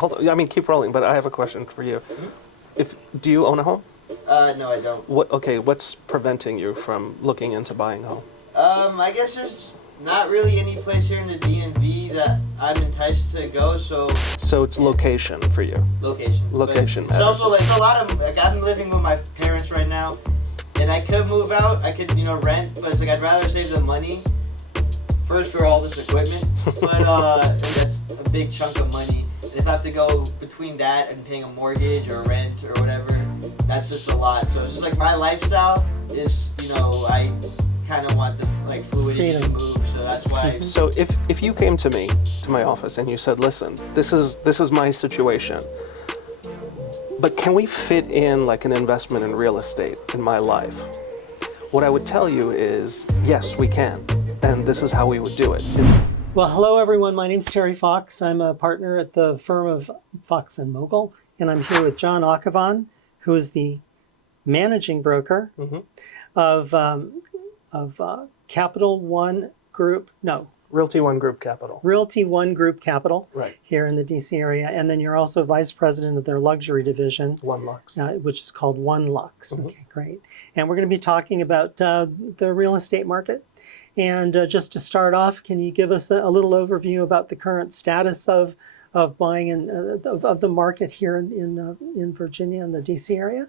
Hold on. I mean, keep rolling, but I have a question for you. Do you own a home? No, I don't. What's preventing you from looking into buying a home? I guess there's not really any place here in the DMV that I'm enticed to go, so... So it's location for you? Location. Location matters. matters. It's also, a lot of, I'm living with my parents right now, and I could move out, I could, rent, but it's I'd rather save the money first for all this equipment, but and that's a big chunk of money. And if I have to go between that and paying a mortgage or rent or whatever, that's just a lot. So it's just my lifestyle is, I kind of want the fluidity to move, so that's why. So if you came to me, to my office, and you said, listen, this is my situation, but can we fit in an investment in real estate in my life? What I would tell you is, yes, we can, and this is how we would do it. Well, hello everyone. My name's Terry Fox. I'm a partner at the firm of Fox and Mogul, and I'm here with John Akhavan, who is the managing broker of Capital One Group. No, Realty One Group Capital. Realty One Group Capital, right here in the DC area, and then you're also vice president of their luxury division, ONELUXE, which is called ONELUXE. Okay, great. And we're going to be talking about the real estate market. And just to start off, can you give us a little overview about the current status of buying and of the market here in Virginia and the DC area?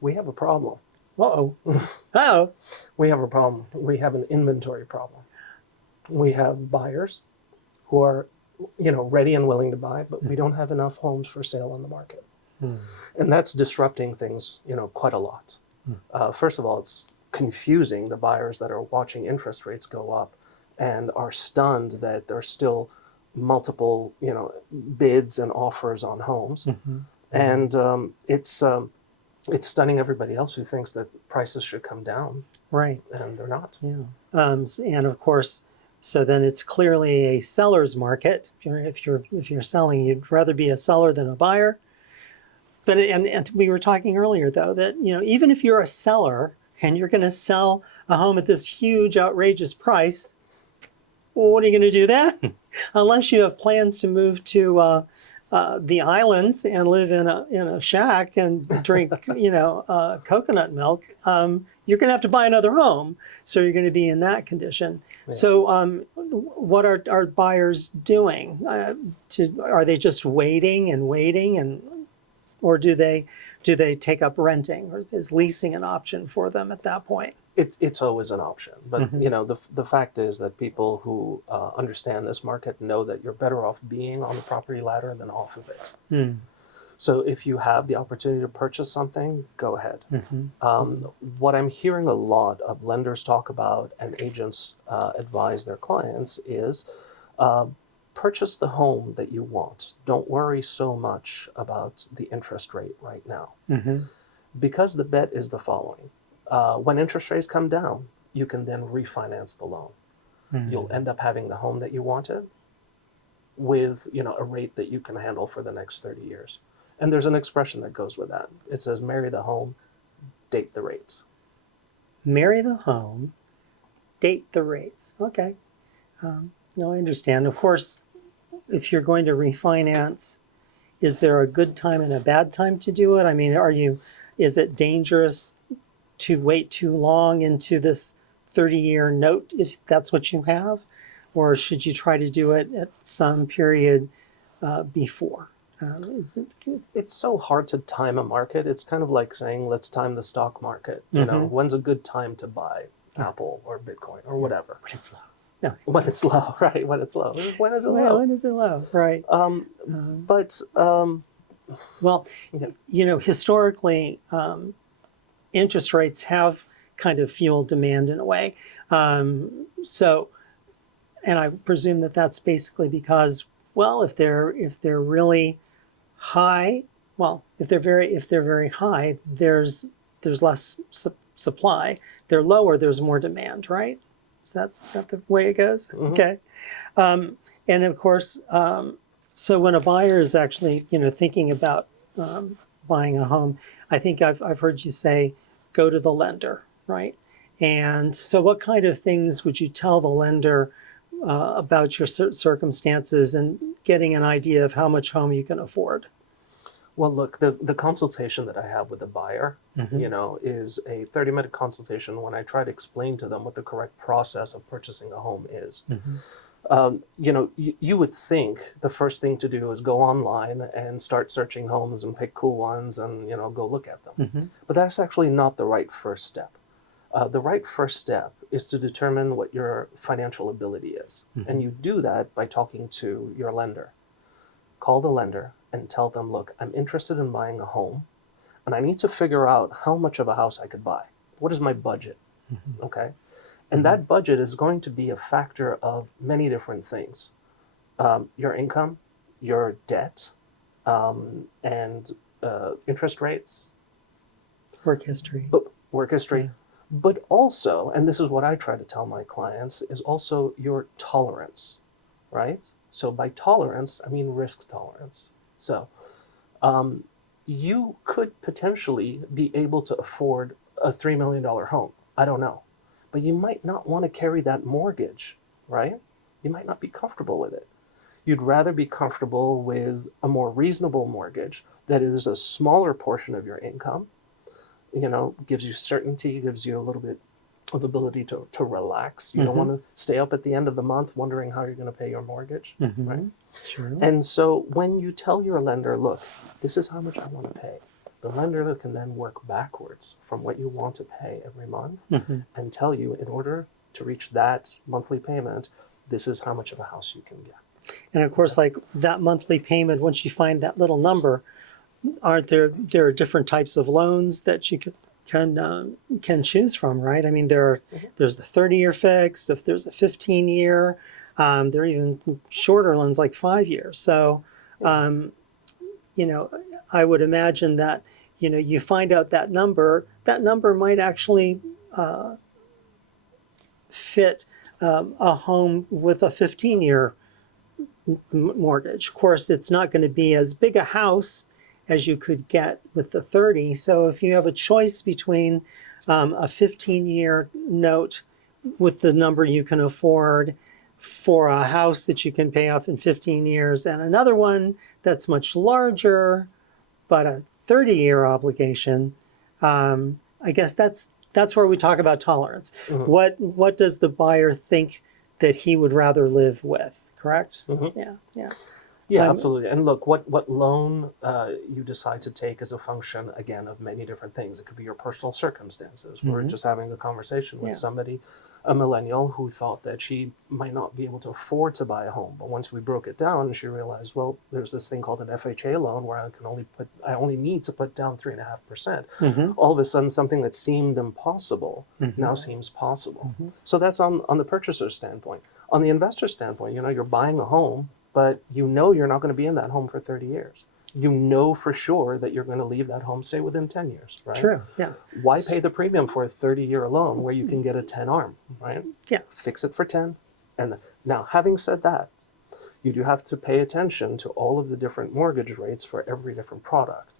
We have a problem. Uh-oh. Uh-oh. We have a problem. We have an inventory problem. We have buyers who are, ready and willing to buy, but we don't have enough homes for sale on the market. And that's disrupting things, quite a lot. First of all, it's confusing the buyers that are watching interest rates go up and are stunned that there's still multiple, bids and offers on homes. And it's stunning everybody else who thinks that prices should come down. Right. And they're not. Yeah. And of course, so then it's clearly a seller's market. If you're selling, you'd rather be a seller than a buyer. But and we were talking earlier though that even if you're a seller and you're going to sell a home at this huge outrageous price, well, what are you going to do then? Unless you have plans to move to the islands and live in a shack and drink coconut milk, you're going to have to buy another home. So you're going to be in that condition. Yeah. So what are buyers doing? Are they just waiting, or do they take up renting, or is leasing an option for them at that point? It's always an option, but the fact is that people who understand this market know that you're better off being on the property ladder than off of it. So if you have the opportunity to purchase something, go ahead. What I'm hearing a lot of lenders talk about and agents advise their clients is purchase the home that you want. Don't worry so much about the interest rate right now. Because the bet is the following. When interest rates come down, you can then refinance the loan. You'll end up having the home that you wanted with a rate that you can handle for the next 30 years. And there's an expression that goes with that. It says, marry the home, date the rates. Marry the home, date the rates. Okay. No, I understand. Of course, if you're going to refinance, is there a good time and a bad time to do it? I mean, is it dangerous to wait too long into this 30-year note if that's what you have? Or should you try to do it at some period before? It's so hard to time a market. It's kind of like saying, let's time the stock market. When's a good time to buy Apple or Bitcoin or whatever? When it's low. No. When it's low, right? When it's low. When is it low? When is it low? Right. Well, historically, interest rates have kind of fueled demand in a way. So, and I presume that that's basically because, well, if they're really high, if they're very high, there's less supply. They're lower, there's more demand, right? Is that the way it goes? Okay. And of course, so when a buyer is actually, thinking about buying a home, I think I've heard you say, go to the lender, right? And so what kind of things would you tell the lender about your circumstances, and getting an idea of how much home you can afford? Well, look, the consultation that I have with the buyer, is a 30-minute consultation when I try to explain to them what the correct process of purchasing a home is. You would think the first thing to do is go online and start searching homes and pick cool ones and, go look at them. But that's actually not the right first step. The right first step is to determine what your financial ability is. And you do that by talking to your lender. Call the lender and tell them, look, I'm interested in buying a home and I need to figure out how much of a house I could buy. What is my budget? Okay. And that budget is going to be a factor of many different things. Your income, your debt, and interest rates. Work history. Work history. Yeah. But also, and this is what I try to tell my clients, is also your tolerance, right? So by tolerance, I mean risk tolerance. So you could potentially be able to afford a $3 million home. I don't know. But you might not want to carry that mortgage, right? You might not be comfortable with it. You'd rather be comfortable with a more reasonable mortgage that is a smaller portion of your income, gives you certainty, gives you a little bit of ability to relax. You don't want to stay up at the end of the month wondering how you're going to pay your mortgage, right? Sure. And so when you tell your lender, look, this is how much I want to pay, the lender can then work backwards from what you want to pay every month and tell you, in order to reach that monthly payment, this is how much of a house you can get. And of course, like that monthly payment, once you find that little number, aren't there are different types of loans that you can choose from, right? I mean, there's the 30-year fixed, if there's a 15-year, there are even shorter loans like 5 years. So, I would imagine that, you find out that number might actually fit a home with a 15-year mortgage. Of course, it's not going to be as big a house as you could get with the 30. So if you have a choice between a 15-year note with the number you can afford for a house that you can pay off in 15 years and another one that's much larger but a 30-year obligation, I guess that's where we talk about tolerance. What does the buyer think that he would rather live with, correct? Yeah, absolutely. And look, what loan you decide to take is a function, again, of many different things. It could be your personal circumstances. We're just having a conversation with somebody, a millennial, who thought that she might not be able to afford to buy a home. But once we broke it down, she realized, well, there's this thing called an FHA loan where I only need to put down 3.5%. All of a sudden, something that seemed impossible now seems possible. So that's on the purchaser's standpoint. On the investor standpoint, you're buying a home, but you're not going to be in that home for 30 years. You know for sure that you're going to leave that home, say, within 10 years, right? True, yeah. Why pay the premium for a 30-year loan where you can get a 10 arm, right? Yeah. Fix it for 10. And now, having said that, you do have to pay attention to all of the different mortgage rates for every different product,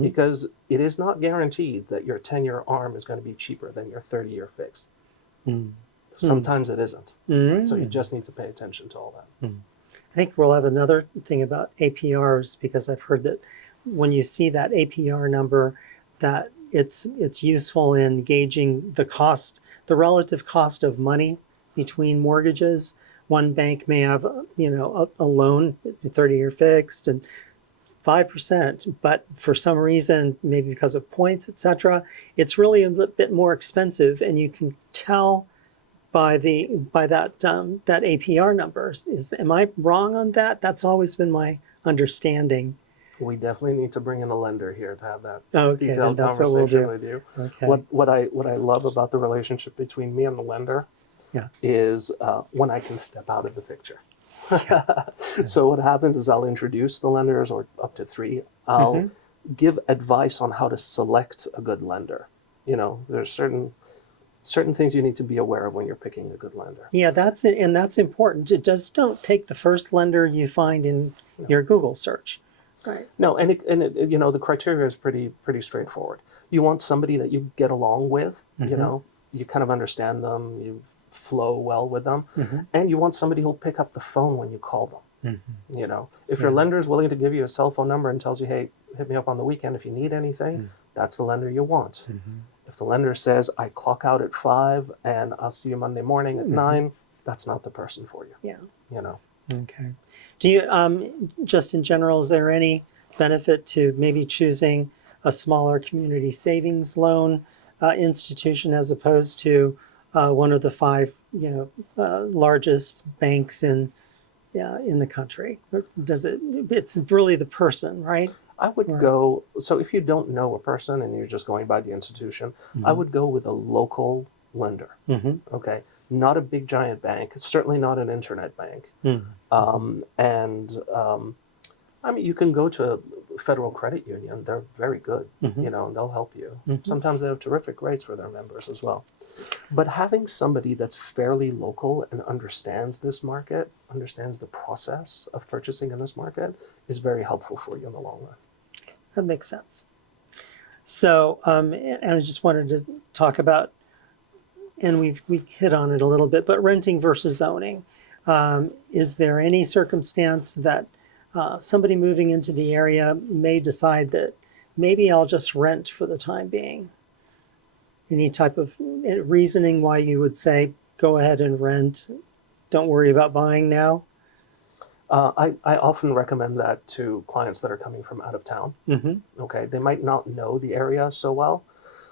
because it is not guaranteed that your 10-year arm is going to be cheaper than your 30-year fixed. Sometimes it isn't. So you just need to pay attention to all that. I think we'll have another thing about APRs, because I've heard that when you see that APR number, that it's useful in gauging the relative cost of money between mortgages. One bank may have, a loan, 30-year fixed, and 5%, but for some reason, maybe because of points, etc., it's really a bit more expensive, and you can tell by that APR number. Am I wrong on that? That's always been my understanding. We definitely need to bring in a lender here to have that then detailed that's conversation what we'll do. with you. Okay. What I love about the relationship between me and the lender is when I can step out of the picture. So what happens is I'll introduce the lenders, or up to 3. I'll give advice on how to select a good lender. There's certain things you need to be aware of when you're picking a good lender. Yeah, that's important. Just don't take the first lender you find in your Google search. Right. No, and the criteria is pretty straightforward. You want somebody that you get along with. You kind of understand them. You flow well with them, and you want somebody who'll pick up the phone when you call them. You know, if your Yeah. lender is willing to give you a cell phone number and tells you, hey, hit me up on the weekend if you need anything, that's the lender you want. If the lender says, I clock out at 5 and I'll see you Monday morning at 9, that's not the person for you. Yeah. You know, Okay. Do you, just in general, is there any benefit to maybe choosing a smaller community savings loan institution as opposed to one of the 5, largest banks in the country? Or does it? It's really the person, right? I would Or- go, so if you don't know a person and you're just going by the institution, I would go with a local lender. Okay. Not a big giant bank, certainly not an internet bank. I mean, you can go to a federal credit union. They're very good, you know, and they'll help you. Sometimes they have terrific rates for their members as well. But having somebody that's fairly local and understands this market, understands the process of purchasing in this market, is very helpful for you in the long run. That makes sense. So, and I just wanted to talk about, and we hit on it a little bit, but renting versus owning. Is there any circumstance that somebody moving into the area may decide that maybe I'll just rent for the time being? Any type of reasoning why you would say, go ahead and rent, don't worry about buying now? I often recommend that to clients that are coming from out of town. Okay, they might not know the area so well.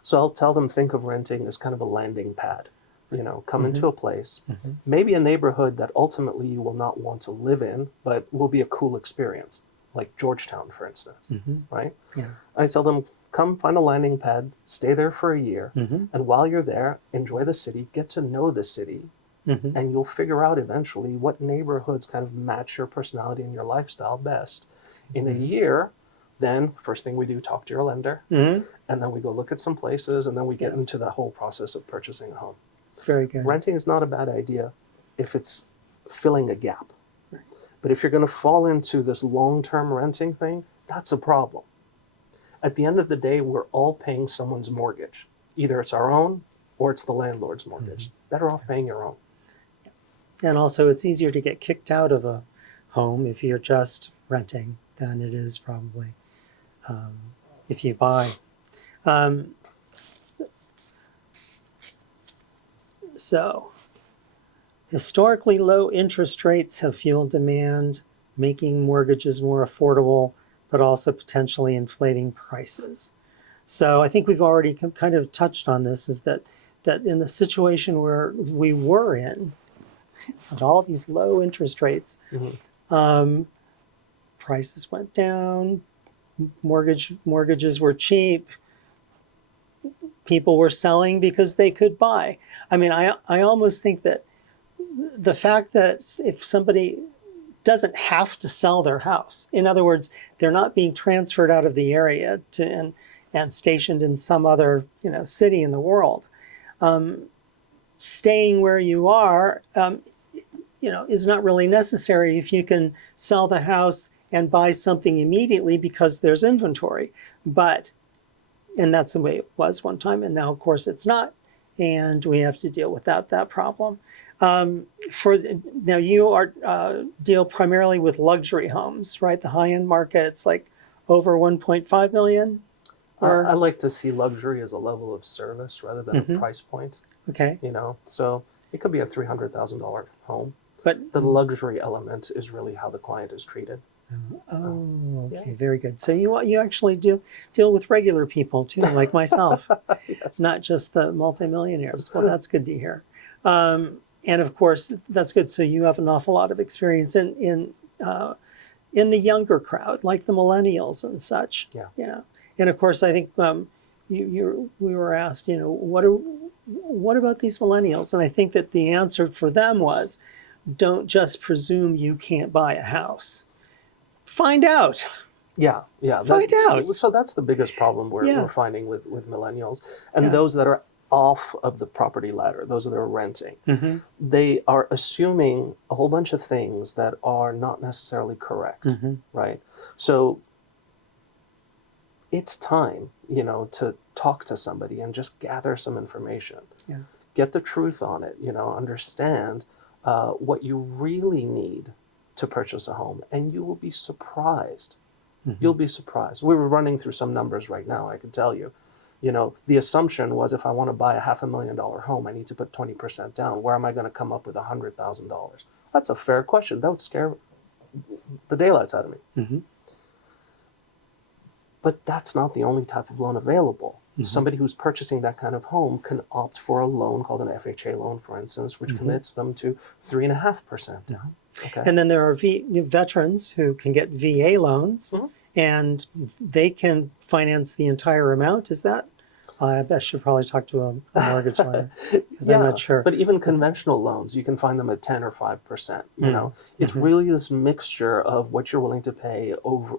So I'll tell them, think of renting as kind of a landing pad. You know, come into a place, maybe a neighborhood that ultimately you will not want to live in, but will be a cool experience, like Georgetown, for instance, right? Yeah. I tell them, come find a landing pad, stay there for a year, and while you're there, enjoy the city, get to know the city, and you'll figure out eventually what neighborhoods kind of match your personality and your lifestyle best. In a year, then first thing we do, talk to your lender, and then we go look at some places, and then we get into the whole process of purchasing a home. Very good. Renting is not a bad idea if it's filling a gap. But if you're going to fall into this long-term renting thing, that's a problem. At the end of the day, we're all paying someone's mortgage. Either it's our own or it's the landlord's mortgage. Better off paying your own. And also, it's easier to get kicked out of a home if you're just renting than it is probably if you buy. So, historically low interest rates have fueled demand, making mortgages more affordable, but also potentially inflating prices. So I think we've already kind of touched on this, is that in the situation where we were in, at all these low interest rates, prices went down, mortgages were cheap, people were selling because they could buy. I mean, I almost think that the fact that if somebody doesn't have to sell their house, in other words, they're not being transferred out of the area and stationed in some other city in the world, staying where you are is not really necessary if you can sell the house and buy something immediately because there's inventory. And that's the way it was one time, and now of course it's not, and we have to deal with that problem. Now you are deal primarily with luxury homes, right? The high-end market, it's like over 1.5 million. Or I like to see luxury as a level of service rather than a price point. Okay. So it could be a $300,000 home, but the luxury element is really how the client is treated. Oh, okay, very good. So you actually deal with regular people too, like myself, Yes. not just the multimillionaires. Well, that's good to hear. And of course, that's good. So you have an awful lot of experience in the younger crowd, like the millennials and such. Yeah. Yeah. And of course, I think we were asked, what about these millennials? And I think that the answer for them was, don't just presume you can't buy a house. Find out. Yeah. Find out. So that's the biggest problem we're finding with millennials. And those that are off of the property ladder, those that are renting, they are assuming a whole bunch of things that are not necessarily correct, right? So it's time, to talk to somebody and just gather some information. Yeah. Get the truth on it, understand what you really need to purchase a home, and you will be surprised. Mm-hmm. You'll be surprised. We were running through some numbers right now, I can tell you. You know, the assumption was if I want to buy a $500,000 home, I need to put 20% down. Where am I going to come up with $100,000? That's a fair question. That would scare the daylights out of me. Mm-hmm. But that's not the only type of loan available. Mm-hmm. Somebody who's purchasing that kind of home can opt for a loan called an FHA loan, for instance, which Mm-hmm. commits them to 3.5% down. Okay. And then there are veterans who can get VA loans, Mm-hmm. and they can finance the entire amount. Is that? I should probably talk to a mortgage lender because I'm not sure. But even conventional loans, you can find them at 10 or 5%. You know, it's Mm-hmm. really this mixture of what you're willing to pay over,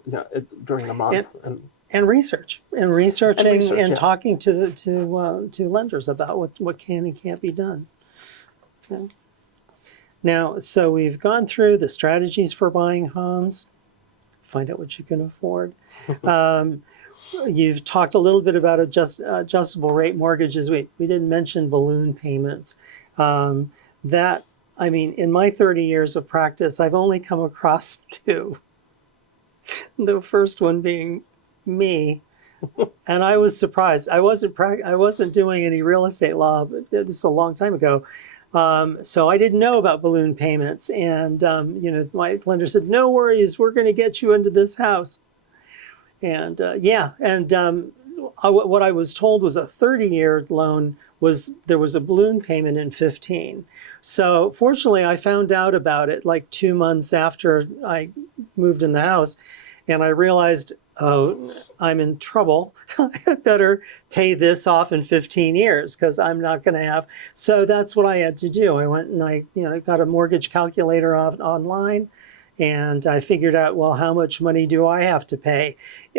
during the month. And researching and yeah. talking to lenders about what can and can't be done. Okay. Now, so we've gone through the strategies for buying homes. Find out what you can afford. You've talked a little bit about adjustable rate mortgages. We didn't mention balloon payments. In my 30 years of practice, I've only come across two. The first one being me, and I was surprised. I wasn't doing any real estate law, but this is a long time ago. So I didn't know about balloon payments, and my lender said, "No worries, we're going to get you into this house." And what I was told was a 30-year loan there was a balloon payment in 15. So fortunately, I found out about it like 2 months after I moved in the house, and I realized, oh, I'm in trouble. I better pay this off in 15 years because I'm not going to have. So that's what I had to do. I went and I got a mortgage calculator online, and I figured out, well, how much money do I have to pay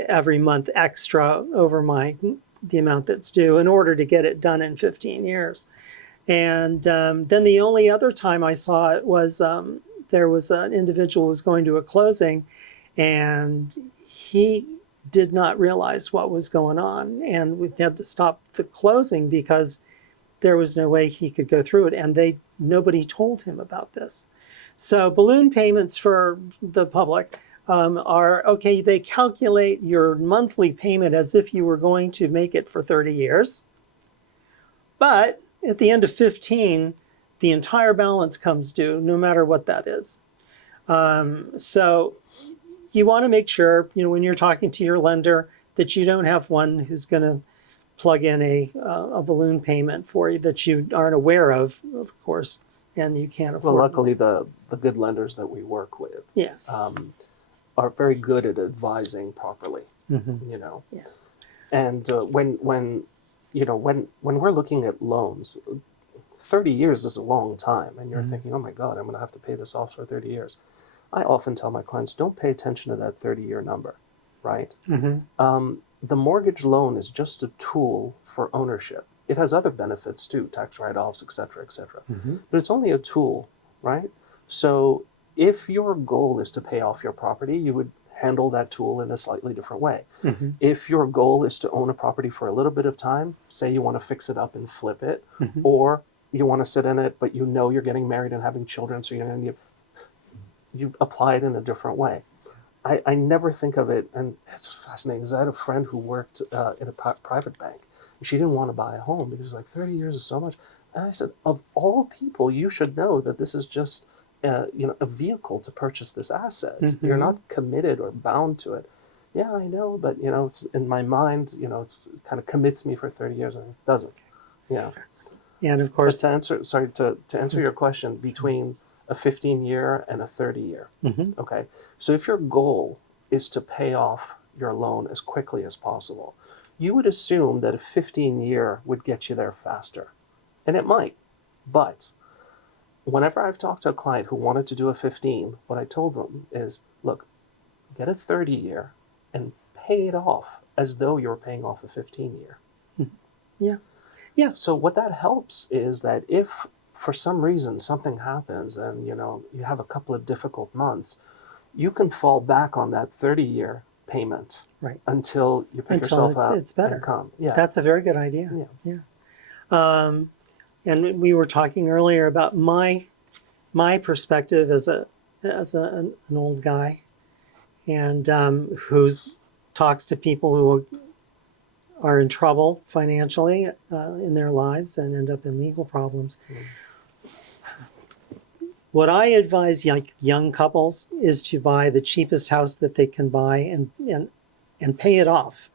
every month extra over the amount that's due in order to get it done in 15 years. And then the only other time I saw it was there was an individual who was going to a closing, and he did not realize what was going on, and we had to stop the closing because there was no way he could go through it, and nobody told him about this. So balloon payments for the public are okay. They calculate your monthly payment as if you were going to make it for 30 years, but at the end of 15, the entire balance comes due, no matter what that is. So you want to make sure, when you're talking to your lender, that you don't have one who's going to plug in a balloon payment for you that you aren't aware of course, and you can't afford. Well, luckily, the good lenders that we work with are very good at advising properly. Mm-hmm. Yeah. And when we're looking at loans, 30 years is a long time, and you're Mm-hmm. thinking, oh my God, I'm going to have to pay this off for 30 years. I often tell my clients, don't pay attention to that 30-year number, right? Mm-hmm. The mortgage loan is just a tool for ownership. It has other benefits too, tax write-offs, et cetera, Mm-hmm. but it's only a tool, right? So if your goal is to pay off your property, you would handle that tool in a slightly different way. Mm-hmm. If your goal is to own a property for a little bit of time, say you want to fix it up and flip it, Mm-hmm. or you want to sit in it, but you're getting married and having children, so you apply it in a different way. I never think of it, and it's fascinating because I had a friend who worked in a private bank. She didn't want to buy a home because 30 years is so much. And I said, of all people, you should know that this is just a vehicle to purchase this asset. Mm-hmm. You're not committed or bound to it. Yeah, I know, but it's in my mind. It kind of commits me for 30 years, and it doesn't. Yeah. And of course, to answer your question, between a 15-year and a 30-year. Mm-hmm. Okay. So if your goal is to pay off your loan as quickly as possible, you would assume that a 15-year would get you there faster. And it might. But whenever I've talked to a client who wanted to do a 15, what I told them is, look, get a 30-year and pay it off as though you're paying off a 15-year. Yeah. Yeah. So what that helps is that if for some reason something happens and you have a couple of difficult months, you can fall back on that 30-year payment, right, until you pick yourself up it's better. and come. Yeah, that's a very good idea. And we were talking earlier about my perspective as a as an old guy, and who talks to people who are in trouble financially in their lives and end up in legal problems. What I advise young couples is to buy the cheapest house that they can buy and pay it off.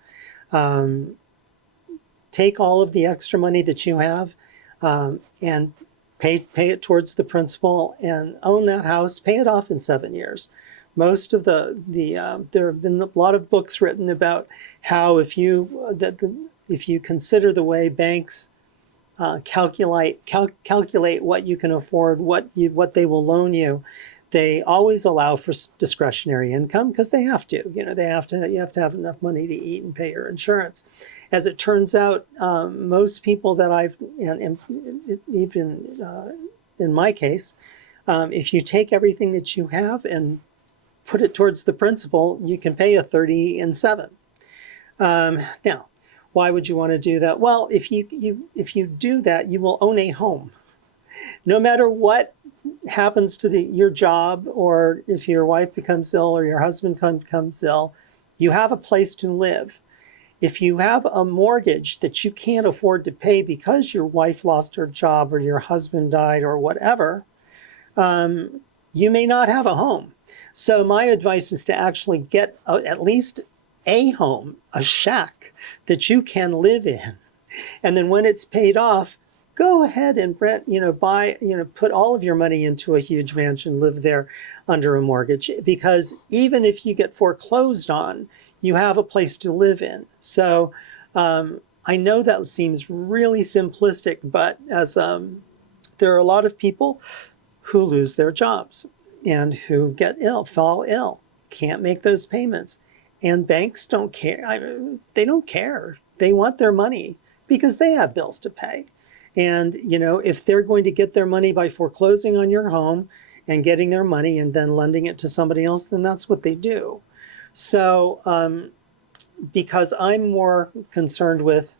Take all of the extra money that you have and pay it towards the principal and own that house. Pay it off in 7 years. Most of there have been a lot of books written about how if you consider the way banks calculate what you can afford, what they will loan you, they always allow for discretionary income because they have to. You have to have enough money to eat and pay your insurance. As it turns out, most people that and even in my case, if you take everything that you have and put it towards the principal, you can pay a 30 and 7. Now, why would you want to do that? Well, if you do that, you will own a home. No matter what happens to your job, or if your wife becomes ill or your husband becomes ill, you have a place to live. If you have a mortgage that you can't afford to pay because your wife lost her job or your husband died or whatever, you may not have a home. So my advice is to actually get at least a home, a shack that you can live in. And then when it's paid off, go ahead and rent, buy, put all of your money into a huge mansion, live there under a mortgage, because even if you get foreclosed on, you have a place to live in. So I know that seems really simplistic, but as there are a lot of people who lose their jobs and who fall ill, can't make those payments. And banks don't care. They don't care. They want their money because they have bills to pay. And, if they're going to get their money by foreclosing on your home and getting their money and then lending it to somebody else, then that's what they do. So because I'm more concerned with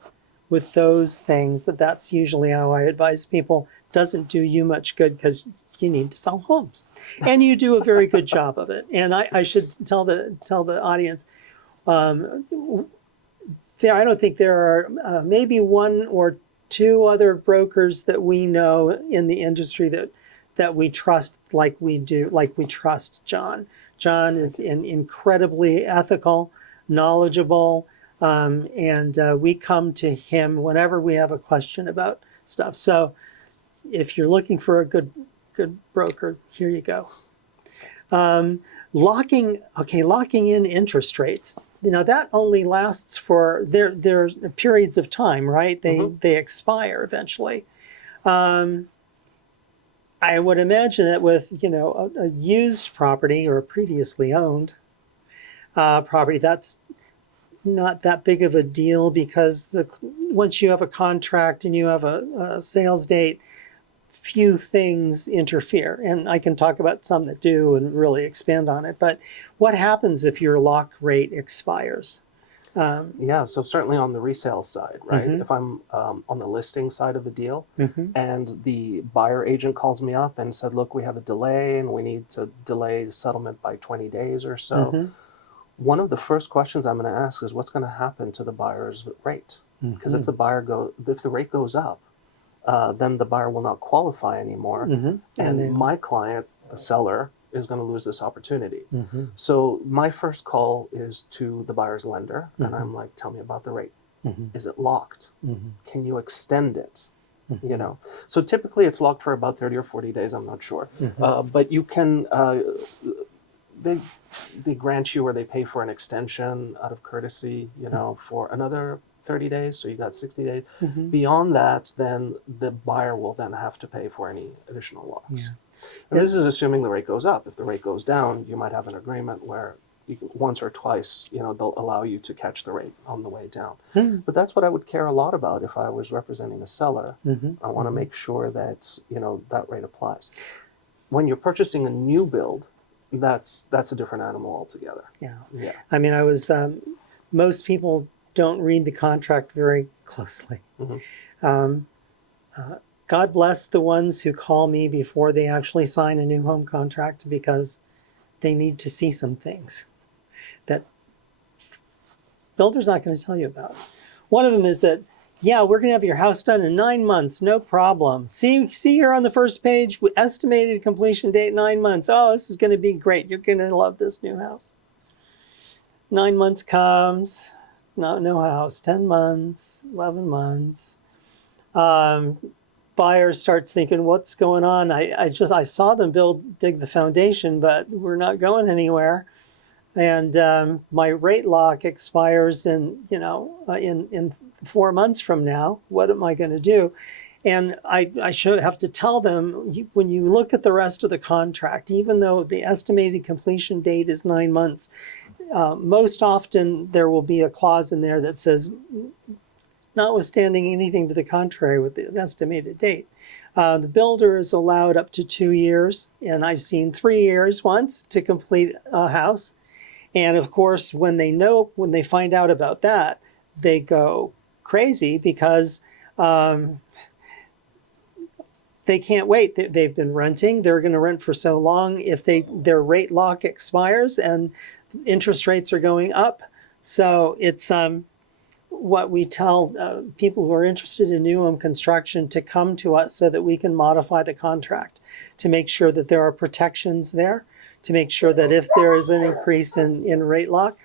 those things, that's usually how I advise people. Doesn't do you much good because you need to sell homes, and you do a very good job of it. And I should tell the audience, I don't think there are maybe one or two other brokers that we know in the industry that we trust like we trust John. John is incredibly ethical, knowledgeable, and we come to him whenever we have a question about stuff. So if you're looking for a good broker, here you go. Locking in interest rates. That only lasts for there's periods of time, right? They expire eventually. I would imagine that with a used property or a previously owned property, that's not that big of a deal because once you have a contract and you have a sales date, few things interfere. And I can talk about some that do and really expand on it. But what happens if your lock rate expires? So certainly on the resale side, right? If I'm on the listing side of a deal and the buyer agent calls me up and said, look, we have a delay and we need to delay settlement by 20 days or so, one of the first questions I'm going to ask is what's going to happen to the buyer's rate? Because if the rate goes up, then the buyer will not qualify anymore. And my client, the seller, is going to lose this opportunity. So my first call is to the buyer's lender, and I'm like, tell me about the rate. Is it locked? Can you extend it? So typically it's locked for about 30 or 40 days, I'm not sure. But you can, they grant you or they pay for an extension out of courtesy, for another 30 days, so you got 60 days. Beyond that, then the buyer will then have to pay for any additional locks. And this is assuming the rate goes up. If the rate goes down, you might have an agreement where once or twice, they'll allow you to catch the rate on the way down. But that's what I would care a lot about if I was representing a seller. I want to make sure that, that rate applies. When you're purchasing a new build, that's a different animal altogether. Yeah. I mean, most people don't read the contract very closely. God bless the ones who call me before they actually sign a new home contract, because they need to see some things that builder's not going to tell you about. One of them is that, yeah, we're going to have your house done in 9 months, no problem. See here on the first page, estimated completion date 9 months. Oh, this is going to be great. You're going to love this new house. 9 months comes, no house. 10 months, 11 months. Buyer starts thinking, what's going on? I saw them dig the foundation, but we're not going anywhere. And my rate lock expires in 4 months from now. What am I going to do? And I should have to tell them, when you look at the rest of the contract, even though the estimated completion date is 9 months, most often there will be a clause in there that says, notwithstanding anything to the contrary with the estimated date, the builder is allowed up to 2 years, and I've seen 3 years once to complete a house. And of course, when they find out about that, they go crazy, because they can't wait. They've been renting. They're going to rent for so long. If their rate lock expires and interest rates are going up, so it's what we tell people who are interested in new home construction to come to us so that we can modify the contract to make sure that there are protections there, to make sure that if there is an increase in rate lock,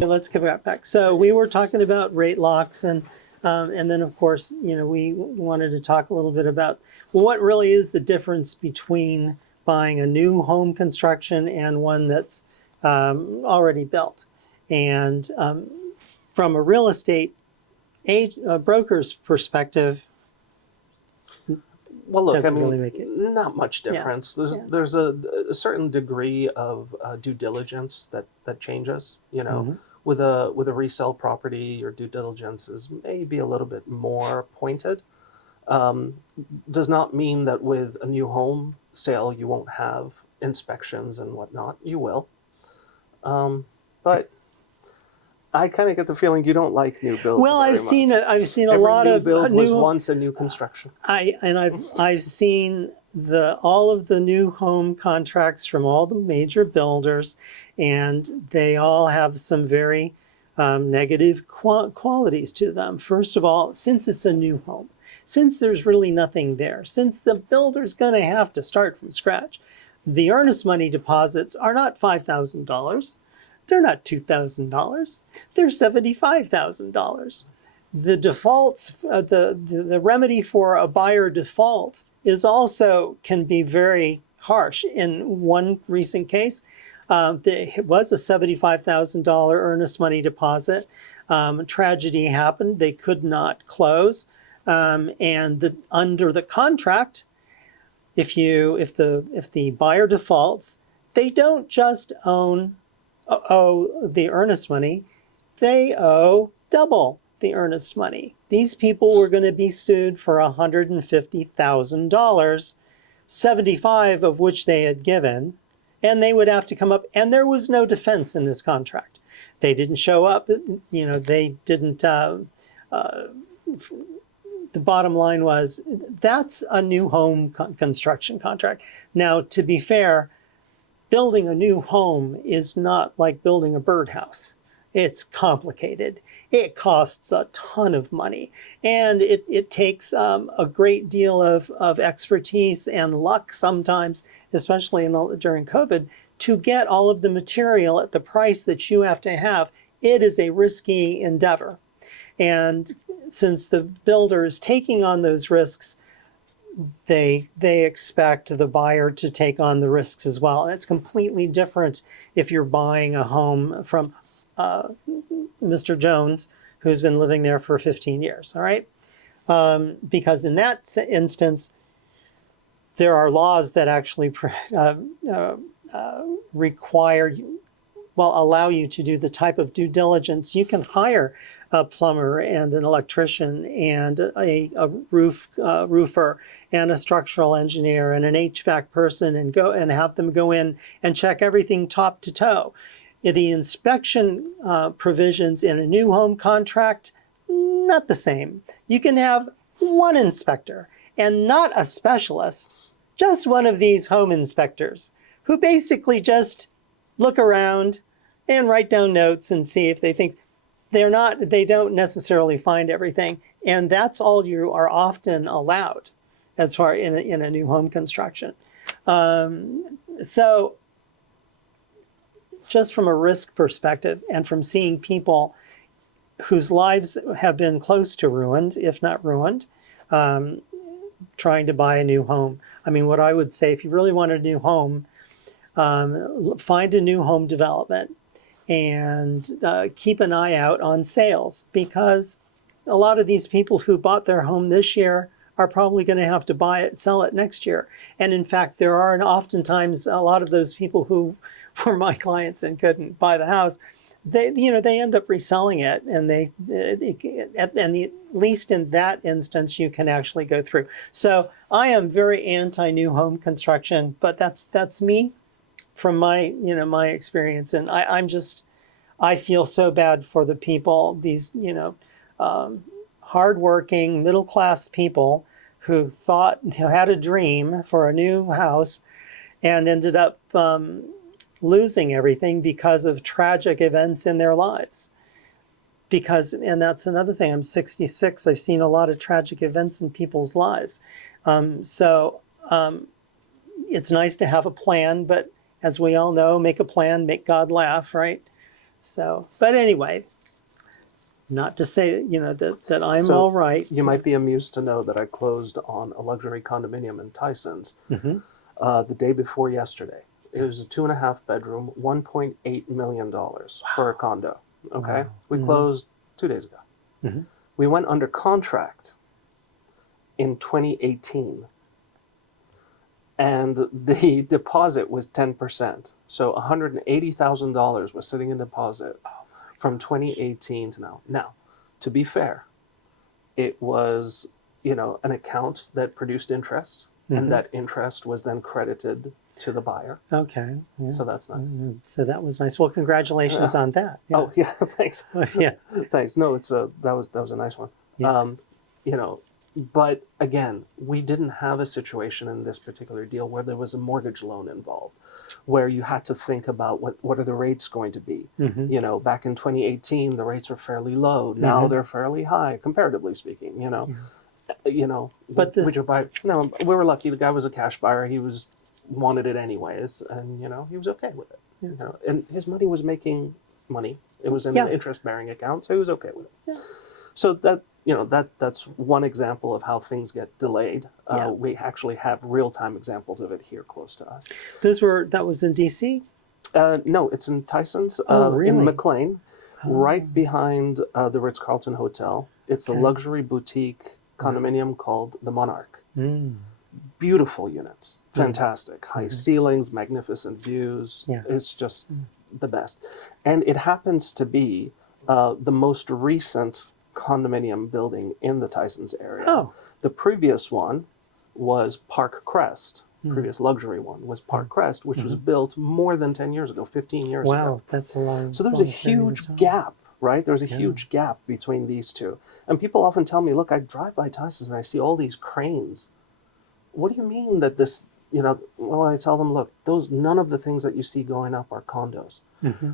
let's get back. So we were talking about rate locks, and then of course, we wanted to talk a little bit about what really is the difference between buying a new home construction and one that's already built. And from a real estate broker's perspective, well, look, doesn't really make it. Not much difference. Yeah. There's a certain degree of due diligence that changes. With a resale property, your due diligence is maybe a little bit more pointed. Does not mean that with a new home sale you won't have inspections and whatnot. You will, but I kind of get the feeling you don't like new builds. Well, I've seen a Every lot new of build was once a new construction. I've seen all of the new home contracts from all the major builders, and they all have some very negative qualities to them. First of all, since it's a new home, since there's really nothing there, since the builder's going to have to start from scratch, the earnest money deposits are not $5,000. They're not $2,000. They're $75,000. The defaults, the remedy for a buyer default can be very harsh. In one recent case, it was a $75,000 earnest money deposit. Tragedy happened; they could not close, and under the contract, if the buyer defaults, they don't just owe the earnest money; they owe double the earnest money. These people were going to be sued for $150,000, 75 of which they had given, and they would have to come up. And there was no defense in this contract. They didn't show up. They didn't. The bottom line was that's a new home construction contract. Now, to be fair, building a new home is not like building a birdhouse. It's complicated. It costs a ton of money, and it takes a great deal of expertise and luck sometimes, especially during COVID, to get all of the material at the price that you have to have. It is a risky endeavor. And since the builder is taking on those risks, they expect the buyer to take on the risks as well. And it's completely different if you're buying a home from Mr. Jones, who's been living there for 15 years, all right? Because in that instance, there are laws that actually allow you to do the type of due diligence. You can hire a plumber and an electrician and a roofer and a structural engineer and an HVAC person and go and have them go in and check everything top to toe. The inspection provisions in a new home contract, not the same. You can have one inspector and not a specialist, just one of these home inspectors who basically just look around and write down notes and see if they think they don't necessarily find everything. And that's all you are often allowed as far in a new home construction. So just from a risk perspective and from seeing people whose lives have been close to ruined, if not ruined, trying to buy a new home. I mean, what I would say, if you really want a new home, find a new home development and keep an eye out on sales, because a lot of these people who bought their home this year are probably going to have to sell it next year. And in fact, there are oftentimes a lot of those people who were my clients and couldn't buy the house. They end up reselling it, and at least in that instance, you can actually go through. So I am very anti new home construction, but that's me from my experience, and I feel so bad for the people, these hardworking middle class people who had a dream for a new house and ended up losing everything because of tragic events in their lives. And that's another thing, I'm 66, I've seen a lot of tragic events in people's lives. So it's nice to have a plan, but as we all know, make a plan, make God laugh, right? So, but anyway, not to say, that I'm all right. You might be amused to know that I closed on a luxury condominium in Tysons the day before yesterday. It was a 2.5 bedroom, $1.8 million for a condo. Okay. Wow. We closed 2 days ago. We went under contract in 2018. And the deposit was 10%. So $180,000 was sitting in deposit from 2018 to now. Now, to be fair, it was, an account that produced interest, and that interest was then credited to the buyer. Okay. Yeah. So that's nice. So that was nice. Well, congratulations on that. Yeah. Oh yeah, thanks. Yeah. Thanks. No, that was a nice one. Yeah. But again, we didn't have a situation in this particular deal where there was a mortgage loan involved, where you had to think about what are the rates going to be. Back in 2018, the rates were fairly low. Now they're fairly high, comparatively speaking. But we were lucky. The guy was a cash buyer. He wanted it anyways, and he was okay with it. And his money was making money. It was in an interest-bearing account, so he was okay with it. Yeah. So that's one example of how things get delayed. We actually have real-time examples of it here close to us. That was in DC? No, it's in Tysons, really? in McLean, right behind the Ritz-Carlton Hotel. It's a luxury boutique condominium called the Monarch. Beautiful units, fantastic, high ceilings, magnificent views. Yeah. It's just the best. And it happens to be the most recent condominium building in the Tysons area. Oh. The previous one was Park Crest. Previous luxury one was Park Crest, which was built more than 10 years ago, 15 years ago. Wow, that's a long. So there was a huge gap, right? There was a huge gap between these two. And people often tell me, look, I drive by Tysons and I see all these cranes. What do you mean that this, well, I tell them, look, none of the things that you see going up are condos.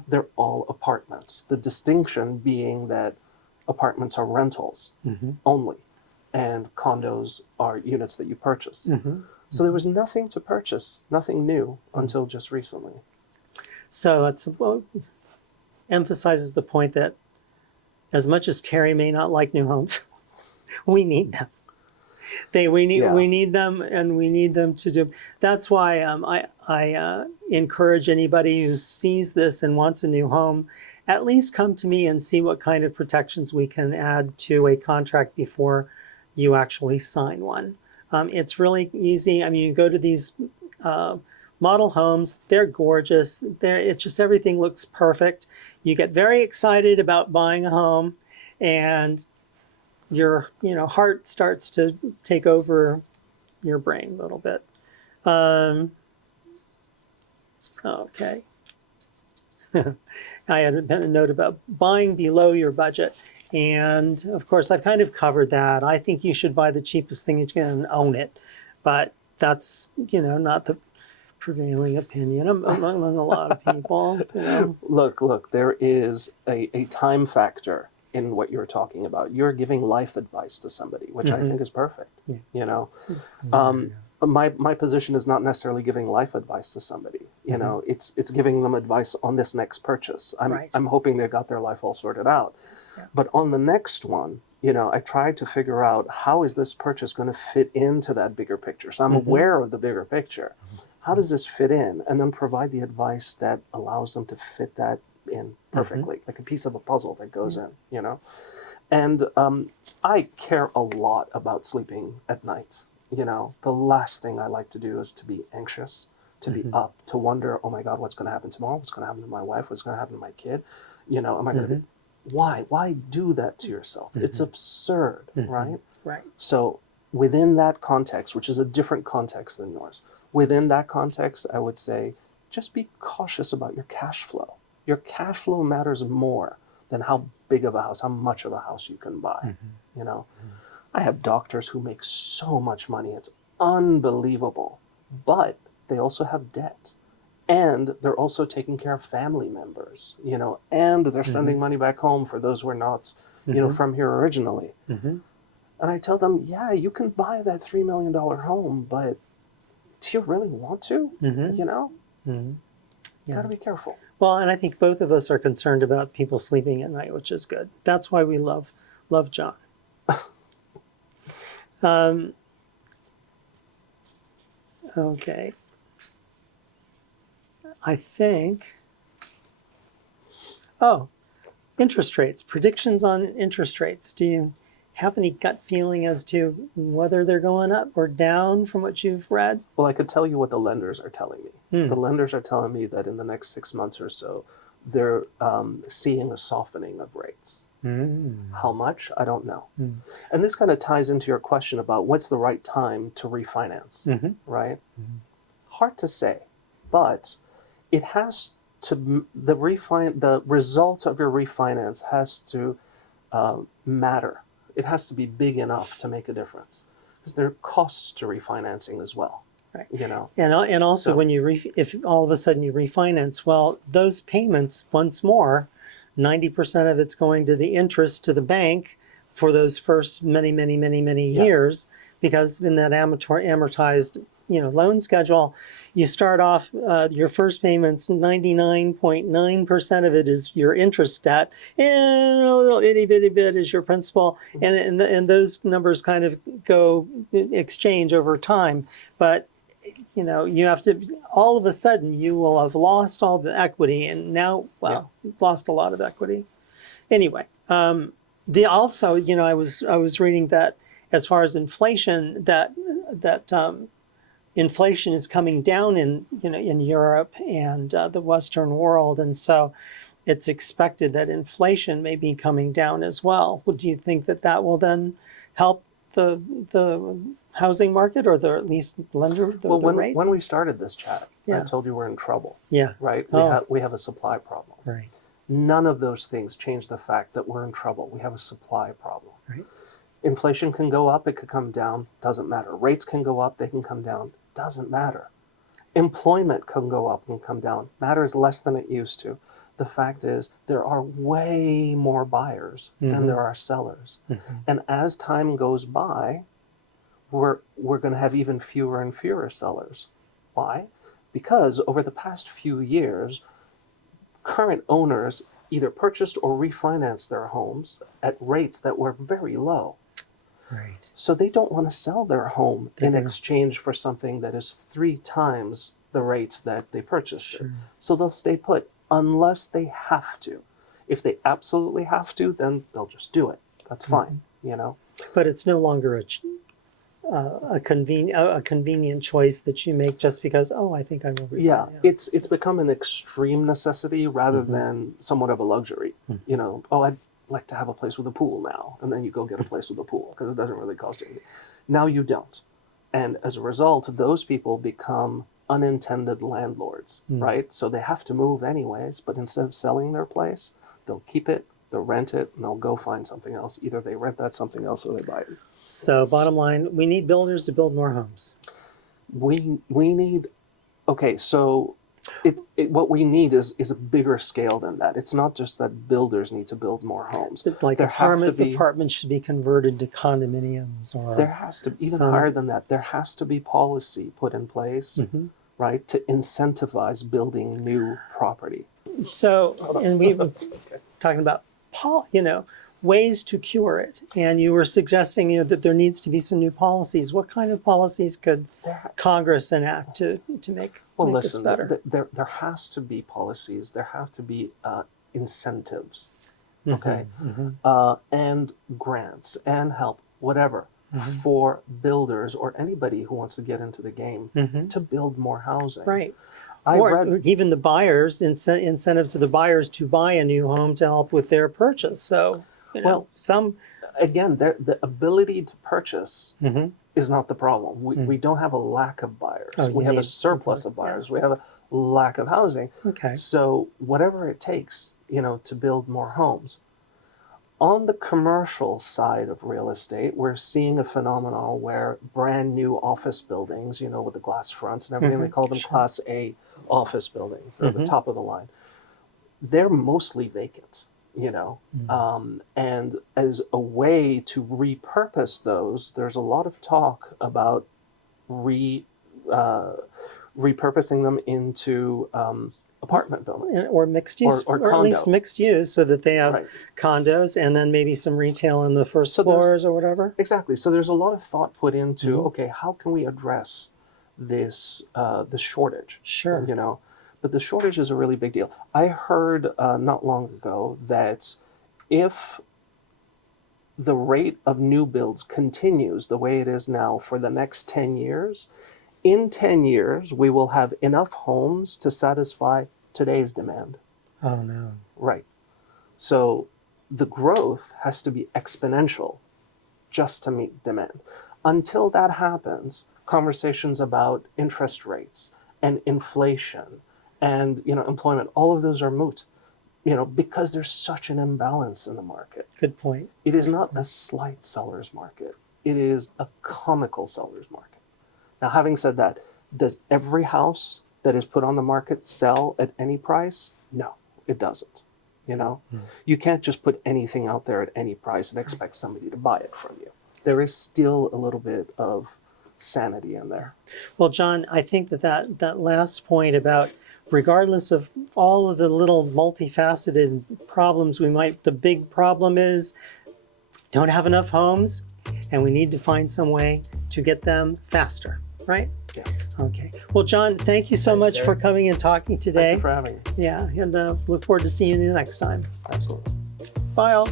They're all apartments. The distinction being that apartments are rentals only, and condos are units that you purchase. So there was nothing to purchase, nothing new until just recently. So it emphasizes the point that as much as Terry may not like new homes, we need them. We need them, and we need them to do. That's why I encourage anybody who sees this and wants a new home, at least come to me and see what kind of protections we can add to a contract before you actually sign one. It's really easy. I mean, you go to these model homes, they're gorgeous. It's just everything looks perfect. You get very excited about buying a home, and your heart starts to take over your brain a little bit. Okay. I had a note about buying below your budget. And of course, I've kind of covered that. I think you should buy the cheapest thing you can and own it. But that's, not the prevailing opinion among a lot of people. Look, there is a time factor in what you're talking about. You're giving life advice to somebody, which I think is perfect. My position is not necessarily giving life advice to somebody. It's giving them advice on this next purchase. I'm hoping they got their life all sorted out. Yeah. But on the next one, I tried to figure out how is this purchase going to fit into that bigger picture. So I'm aware of the bigger picture. How does this fit in? And then provide the advice that allows them to fit that in perfectly, like a piece of a puzzle that goes in, And I care a lot about sleeping at night. The last thing I like to do is to be anxious, to be up, to wonder, oh my God, what's going to happen tomorrow? What's going to happen to my wife? What's going to happen to my kid? Am I going to be... Why do that to yourself? It's absurd, right? Right. So within that context, which is a different context than yours, within that context, I would say, just be cautious about your cash flow. Your cash flow matters more than how big of a house, how much of a house you can buy. I have doctors who make so much money. It's unbelievable. But they also have debt. And they're also taking care of family members, and they're sending money back home for those who are not, from here originally. And I tell them, yeah, you can buy that $3 million home, but do you really want to? Got to be careful. Well, and I think both of us are concerned about people sleeping at night, which is good. That's why we love John. Okay. I think, interest rates, predictions on interest rates. Do you have any gut feeling as to whether they're going up or down from what you've read? Well, I could tell you what the lenders are telling me. The lenders are telling me that in the next 6 months or so, they're seeing a softening of rates. How much? I don't know. And this kind of ties into your question about what's the right time to refinance, right? Hard to say, but it has to, the result of your refinance has to matter. It has to be big enough to make a difference, because there are costs to refinancing as well. Right. And also when if all of a sudden you refinance, well, those payments, once more, 90% of it's going to the interest to the bank for those first many years, because in that amortized loan schedule, you start off, your first payments, 99.9% of it is your interest debt, and a little itty bitty bit is your principal, and those numbers kind of go exchange over time. But you have to, all of a sudden you will have lost all the equity, and now, you've lost a lot of equity. Anyway, I was reading that as far as inflation, that inflation is coming down in Europe and the Western world, and so it's expected that inflation may be coming down as well. Do you think that will then help the housing market, or at least rates? When we started this chat, I told you we're in trouble. Yeah. Right? We have a supply problem. Right. None of those things change the fact that we're in trouble. We have a supply problem. Right. Inflation can go up, it could come down, doesn't matter. Rates can go up, they can come down, doesn't matter. Employment can go up and come down, matters less than it used to. The fact is, there are way more buyers than there are sellers. And as time goes by, we're going to have even fewer and fewer sellers. Why? Because over the past few years, current owners either purchased or refinanced their homes at rates that were very low. Right. So they don't want to sell their home in exchange for something that is 3 times the rates that they purchased it. So they'll stay put unless they have to. If they absolutely have to, then they'll just do it. That's fine, But it's no longer a convenient choice that you make just because, I think I will refinance. Yeah, it's become an extreme necessity rather than somewhat of a luxury. like to have a place with a pool now, and then you go get a place with a pool because it doesn't really cost you anything. Now you don't. And as a result, those people become unintended landlords, right? So they have to move anyways, but instead of selling their place, they'll keep it, they'll rent it, and they'll go find something else. Either they rent that something else or they buy it. So bottom line, we need builders to build more homes. We need, okay, so what we need is a bigger scale than that. It's not just that builders need to build more homes. Like There have to be- apartments should be converted to condominiums, or There has to, even some- higher than that, there has to be policy put in place, right, to incentivize building new property. so. And we were talking about ways to cure it. And you were suggesting that there needs to be some new policies. What kind of policies could Congress enact to make, Well, make listen, this better? there has to be policies, there have to be incentives, okay, and grants and help, whatever, for builders or anybody who wants to get into the game to build more housing. Right. I Or read, even the buyers, incentives to the buyers to buy a new home to help with their purchase. So, Well, some. again, the ability to purchase is not the problem. We don't have a lack of buyers. Oh, We you have a need- surplus of buyers. We have a lack of housing. Okay. So whatever it takes, to build more homes. On the commercial side of real estate, we're seeing a phenomenon where brand new office buildings, with the glass fronts and everything, they call them Class A office buildings. They're the top of the line. They're mostly vacant. And as a way to repurpose those, there's a lot of talk about repurposing them into apartment buildings. Or mixed use, Or at least condo. mixed use, so that they have Right. condos and then maybe some retail in the first So there's- floors or whatever. Exactly. So there's a lot of thought put into, okay, how can we address this shortage? Sure. But the shortage is a really big deal. I heard not long ago that if the rate of new builds continues the way it is now for the next 10 years, in 10 years, we will have enough homes to satisfy today's demand. Oh no. Right. So the growth has to be exponential just to meet demand. Until that happens, conversations about interest rates and inflation and employment, all of those are moot, because there's such an imbalance in the market. Good point. It is not a slight seller's market. It is a comical seller's market. Now, having said that, does every house that is put on the market sell at any price? No, it doesn't. You can't just put anything out there at any price and expect somebody to buy it from you. There is still a little bit of sanity in there. Well, John, I think that last point about, regardless of all of the little multifaceted problems the big problem is don't have enough homes, and we need to find some way to get them faster, right? Yes. Okay. Well, John, thank you so Yes, much sir. for coming and talking today. Thank you for having me. Yeah, and look forward to seeing you next time. Absolutely. Bye all.